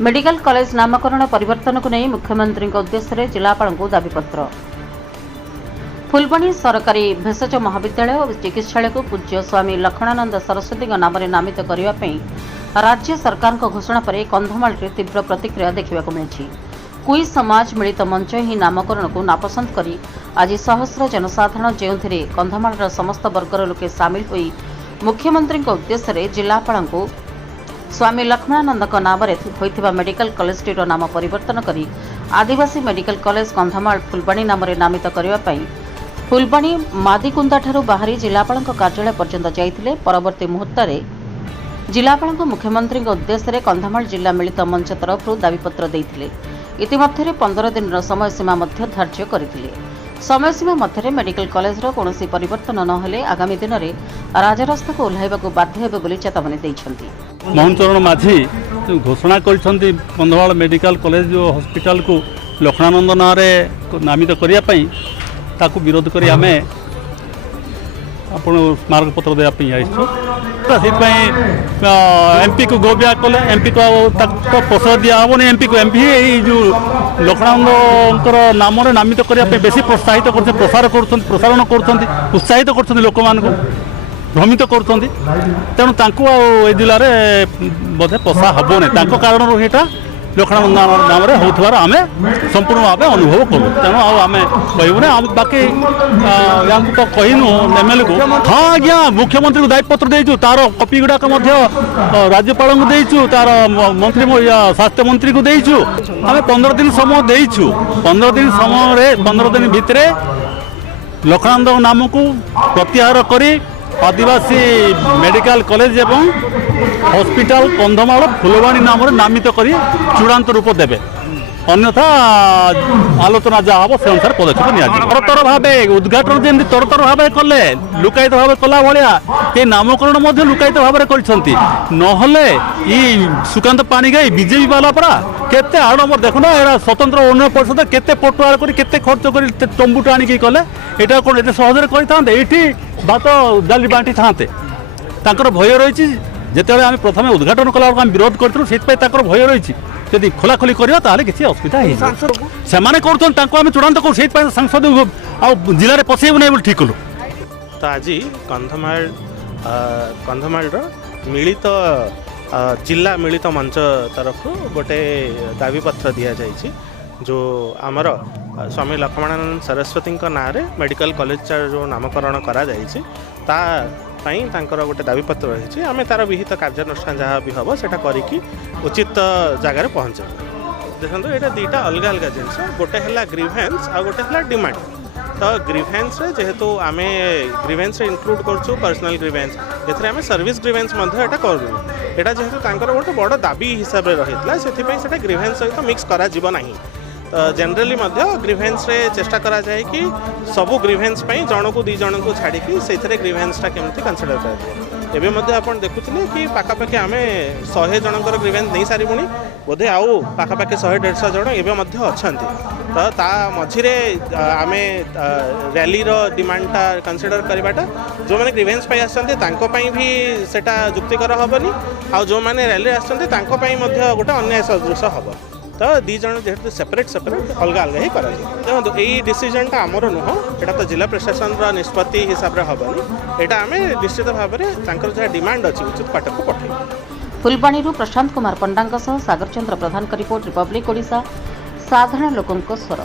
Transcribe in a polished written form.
Medical college नामकरण परिवर्तन को नहीं मुख्यमंत्री उद्देश्य जिलापाल को दाबीपत्र। फुलबणी सरकारी भेषज महाविद्यालय और चिकित्सालय को पूज्य स्वामी लक्ष्मणानंद सरस्वती नाम नामित करने राज्य सरकार घोषणा पर कंधमाल तीव्र प्रतिक्रिया देखा मिली। कुई समाज मिलित मंच ही नामकरण को नापसंद कर आज सहस्र जनसाधारण जो कंधमाल समस्त वर्गर लोके सामिल होई मुख्यमंत्री उद्देश्य जिलापाल को स्वामी लक्ष्मणानंद नाम होता मेडिकल कॉलेज नाम परिवर्तन कर आदिवासी मेडिकल कॉलेज कंधमाल फुलबणी नाम नामित करने फुलबणी मादिकुंदा ठारू बाहरी जिलापाल कार्यालय पर्यंत जाइथिले। परवर्ती मुहूर्त जिलापाल मुख्यमंत्री उद्देश्य कंधमाल जिला मिलित मंच तरफ दाबीपत्र देइथिले। इतिमध्य 15 दिन समय सीमा धार्य करथिले। समय सीमा मध्य मेडिकल कॉलेज कौन परिवर्तन नहेले आगामी दिन में राजरास्ता को ओह्लाइबा बाध्य हेबे बोली चेतावनी दैछन्ति। मोहन चरण माझी घोषणा करछन्ति कंधमाल मेडिकल कॉलेज हॉस्पिटल को लक्ष्मणानंद नाम नामित करने ताकू विरोध करी आमे आपण स्मारक पत्र देवाई आईछु। एमपी को गोबिया कले एमपी को पोषण दिया हेनी एमपी को एमपी जो लक्ष्मणानंद नाम नामित करने बेसी प्रोत्साहित कर प्रसारण कर उत्साहित कर लोक मान भ्रमित कर तेणु जिले में बोधे पोषा हेनी कारण यहाँ लक्ष्मणानंद नाम होथवार आमे संपूर्ण भाव अनुभव करूँ। तेणु आम कहूने बाकी तो कहनु एमएलए को हाँ आज्ञा मुख्यमंत्री को दायित्व देचु तार कपी गुड़ाक राज्यपाल को देचु तार मंत्री स्वास्थ्य मंत्री को देचु आम 15 दिन समय देचु 15 दिन समय 15 दिन भितर लक्ष्मणानंद नाम को प्रत्याहार करी आदिवासी मेडिकल कॉलेज एवं हॉस्पिटल कंधमाल फुलबाणी नाम नामित कर चूड़ांत रूप देवे अन्यथा आलोचना जहाँ हम से अनुसार पदक्षेप नि तरतर भाव उद्घाटन जमी तरतर भाव कले लुकायित भाव कला भाया नामकरण लुकायित भाव नहले सुकांत पाणिग्राही बीजेपी वाला पड़ा केते आडम्बर देखुना एरा स्वतंत्र उन्नयन परिषद केते पटुआर कर केते खर्च कर तंबुटा आनिक कले एटा कौन एत सहजरे करते ये भात डाली बांटी था भय रही जिते आम प्रथम उद्घाटन कला आम विरोध करूँ से भय रही जदि खोलाखोली करवा किसी असुविधा से चूड़ांत कर सांसद जिले में पशेब नहीं ठीक कलु। तो आज कंधमाल मिलित जिला मिलित मंच तरफ गोटे दाबीपत्र दि जाइए जो आमर स्वामी लक्ष्मणानंद सरस्वती नाँ मेडिकल कॉलेज जो नामकरण करा गोटे दाबीपत्र रही आम तार विहित कार्यानुष्ठान जहाँ भी हम से उचित जगार पहुँचे। देखो ये दुईटा अलग अलग जिनस गोटे है ग्रीवेंस आ गोटे है डिमांड। तो ग्रीवेंस जेहेतु आम ग्रीवेंस इनक्लूड करूँ पर्सनल ग्रीवेंस एम सर्विस ग्रीवेंस करूँ यहाँ जेहेतु गोटे बड़ दाबी हिसाब से रही से ग्रीवेंस सहित मिक्स करा तो जनरली ग्रीवेंस रे चेष्टा करा जाए कि सबू ग्रीवेंस जन को 2 जन को छाड़ी से ग्रीवेंसटा केमती कनसीडर कर आप देखुले कि पाखापाखि आम 100 जनकर ग्रीवेंस नहीं सारूनी बोधे आउ पाखापाखि 100-150 जन एवं अच्छा तो ता मझिरे आम रैलीर डिमांडटा कनसीडर करवाटा जो मैंने ग्रीवेंस आसते भी सेटा जुक्तिकर हेनी आ जो मैंने रैली आसते गोटे अन्याय सदृश हम तो 2 जन जेहेतु सेपरेट अलग अलग ही करा देखो यही डिसीजनटा आमर नुह यहाँ तो जिला प्रशासन निष्पत्ति हिसाब से हेनी यहाँ आम निश्चित भाव में जहाँ डिमांड अच्छी उचित पाट को पठे। फुलबाणी प्रशांत कुमार पंडा सागर चंद्र प्रधान का रिपोर्ट रिपब्लिक ओडिशा साधारण लोकों स्वर।